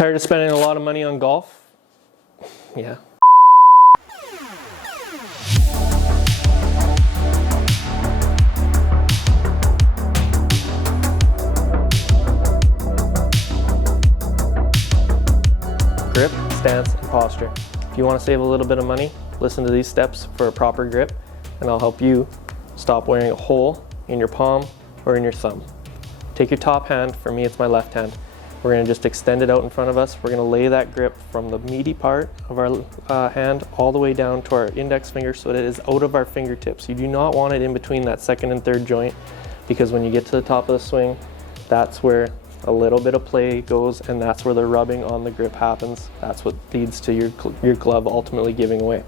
Tired of spending a lot of money on golf? Yeah. Grip, stance, and posture. If you want to save a little bit of money, listen to these steps for a proper grip, and I'll help you stop wearing a hole in your palm or in your thumb. Take your top hand, for me it's my left hand. We're going to just extend it out in front of us. We're going to lay that grip from the meaty part of our hand all the way down to our index finger so that it is out of our fingertips. You do not want it in between that second and third joint, because when you get to the top of the swing, that's where a little bit of play goes, and that's where the rubbing on the grip happens. That's what leads to your glove ultimately giving away.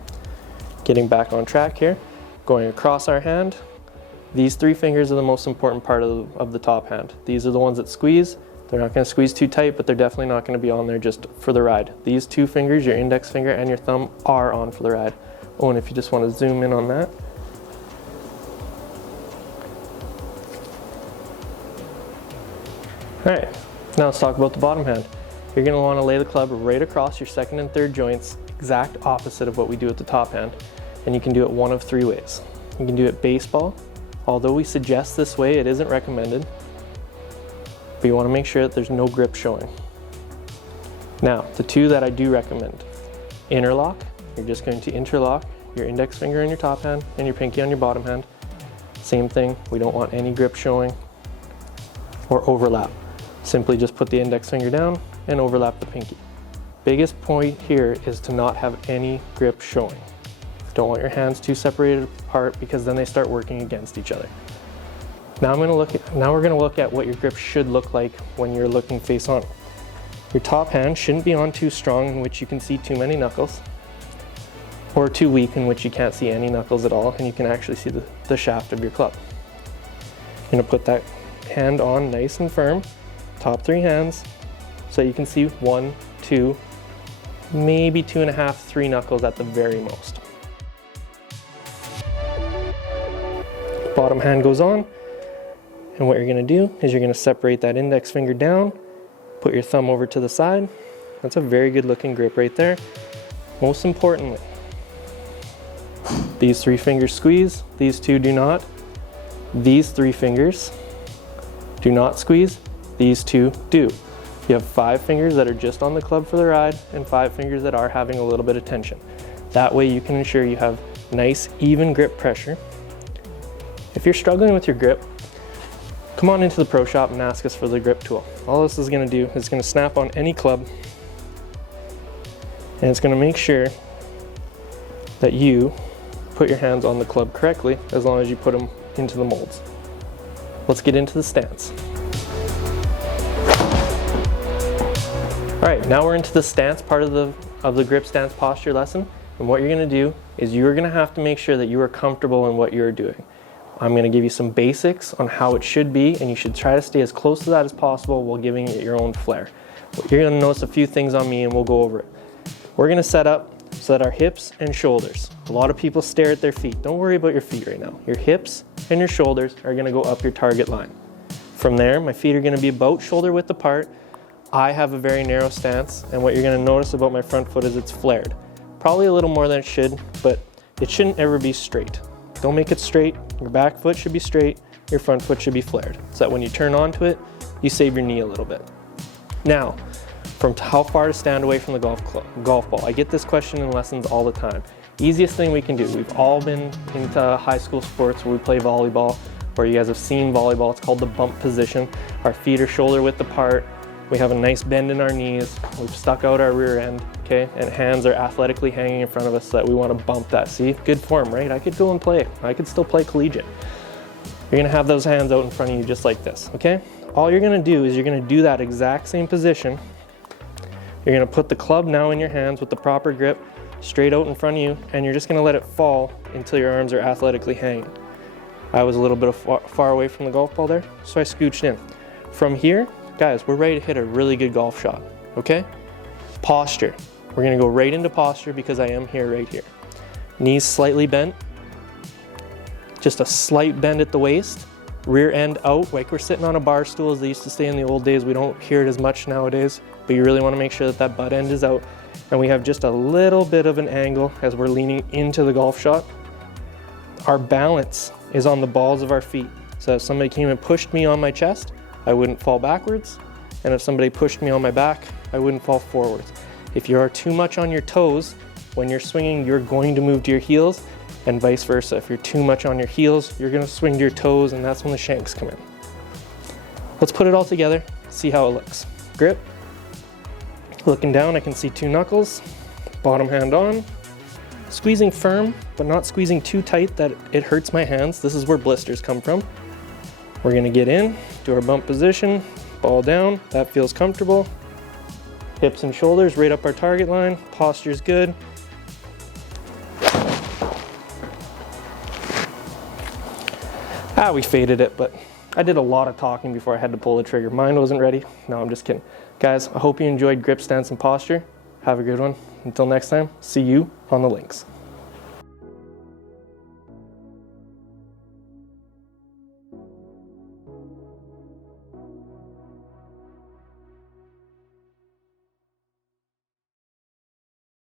Getting back on track here, going across our hand. These three fingers are the most important part of the top hand. These are the ones that squeeze. They're not going to squeeze too tight, but they're definitely not going to be on there just for the ride. These two fingers, your index finger and your thumb, are on for the ride. Oh, and if you just want to zoom in on that. All right, now let's talk about the bottom hand. You're going to want to lay the club right across your second and third joints, exact opposite of what we do with the top hand. And you can do it one of three ways. You can do it baseball. Although we suggest this way, it isn't recommended. But you want to make sure that there's no grip showing. Now, the two that I do recommend. Interlock. You're just going to interlock your index finger on your top hand and your pinky on your bottom hand. Same thing, we don't want any grip showing. Or overlap. Simply just put the index finger down and overlap the pinky. Biggest point here is to not have any grip showing. Don't want your hands too separated apart, because then they start working against each other. Now we're going to look at what your grip should look like when you're looking face on. Your top hand shouldn't be on too strong, in which you can see too many knuckles, or too weak, in which you can't see any knuckles at all, and you can actually see the shaft of your club. You're going to put that hand on nice and firm, top three hands, so you can see 1, 2, maybe 2.5, 3 knuckles at the very most. Bottom hand goes on. And what you're going to do is you're going to separate that index finger down, put your thumb over to the side. That's a very good looking grip right there. Most importantly, these three fingers squeeze, these two do not. These three fingers do not squeeze, these two do. You have 5 fingers that are just on the club for the ride and 5 fingers that are having a little bit of tension. That way you can ensure you have nice, even grip pressure. If you're struggling with your grip, come on into the pro shop and ask us for the grip tool. All this is going to do is going to snap on any club, and it's going to make sure that you put your hands on the club correctly, as long as you put them into the molds. Let's get into the stance. All right, now we're into the stance part of the grip stance posture lesson. And what you're going to do is you're going to have to make sure that you are comfortable in what you're doing. I'm going to give you some basics on how it should be, and you should try to stay as close to that as possible while giving it your own flair. You're going to notice a few things on me, and we'll go over it. We're going to set up so that our hips and shoulders, a lot of people stare at their feet. Don't worry about your feet right now. Your hips and your shoulders are going to go up your target line. From there, my feet are going to be about shoulder width apart. I have a very narrow stance, and what you're going to notice about my front foot is it's flared. Probably a little more than it should, but it shouldn't ever be straight. Don't make it straight. Your back foot should be straight, your front foot should be flared, so that when you turn onto it, you save your knee a little bit. Now, from how far to stand away from the golf ball. I get this question in lessons all the time. Easiest thing we can do, we've all been into high school sports where we play volleyball, or you guys have seen volleyball, it's called the bump position. Our feet are shoulder width apart, we have a nice bend in our knees, we've stuck out our rear end, okay, and hands are athletically hanging in front of us so that we want to bump that. See, good form, right? I could go and play. I could still play collegiate. You're going to have those hands out in front of you just like this, okay? All you're going to do is you're going to do that exact same position. You're going to put the club now in your hands with the proper grip straight out in front of you, and you're just going to let it fall until your arms are athletically hanging. I was a little bit far away from the golf ball there, so I scooched in. From here, guys, we're ready to hit a really good golf shot, okay? Posture. We're going to go right into posture because I am here right here. Knees slightly bent. Just a slight bend at the waist. Rear end out like we're sitting on a bar stool as they used to say in the old days. We don't hear it as much nowadays. but you really want to make sure that that butt end is out, and we have just a little bit of an angle as we're leaning into the golf shot. Our balance is on the balls of our feet. So if somebody came and pushed me on my chest, I wouldn't fall backwards. And if somebody pushed me on my back, I wouldn't fall forwards. If you are too much on your toes, when you're swinging, you're going to move to your heels, and vice versa. If you're too much on your heels, you're gonna swing to your toes, and that's when the shanks come in. Let's put it all together, see how it looks. Grip. Looking down, I can see 2 knuckles. Bottom hand on. Squeezing firm, but not squeezing too tight that it hurts my hands. This is where blisters come from. We're gonna get in, do our bump position, ball down, that feels comfortable. Hips and shoulders right up our target line, posture's good. We faded it, but I did a lot of talking before I had to pull the trigger. Mine wasn't ready. No, I'm just kidding. Guys, I hope you enjoyed grip, stance, and posture. Have a good one. Until next time, see you on the links.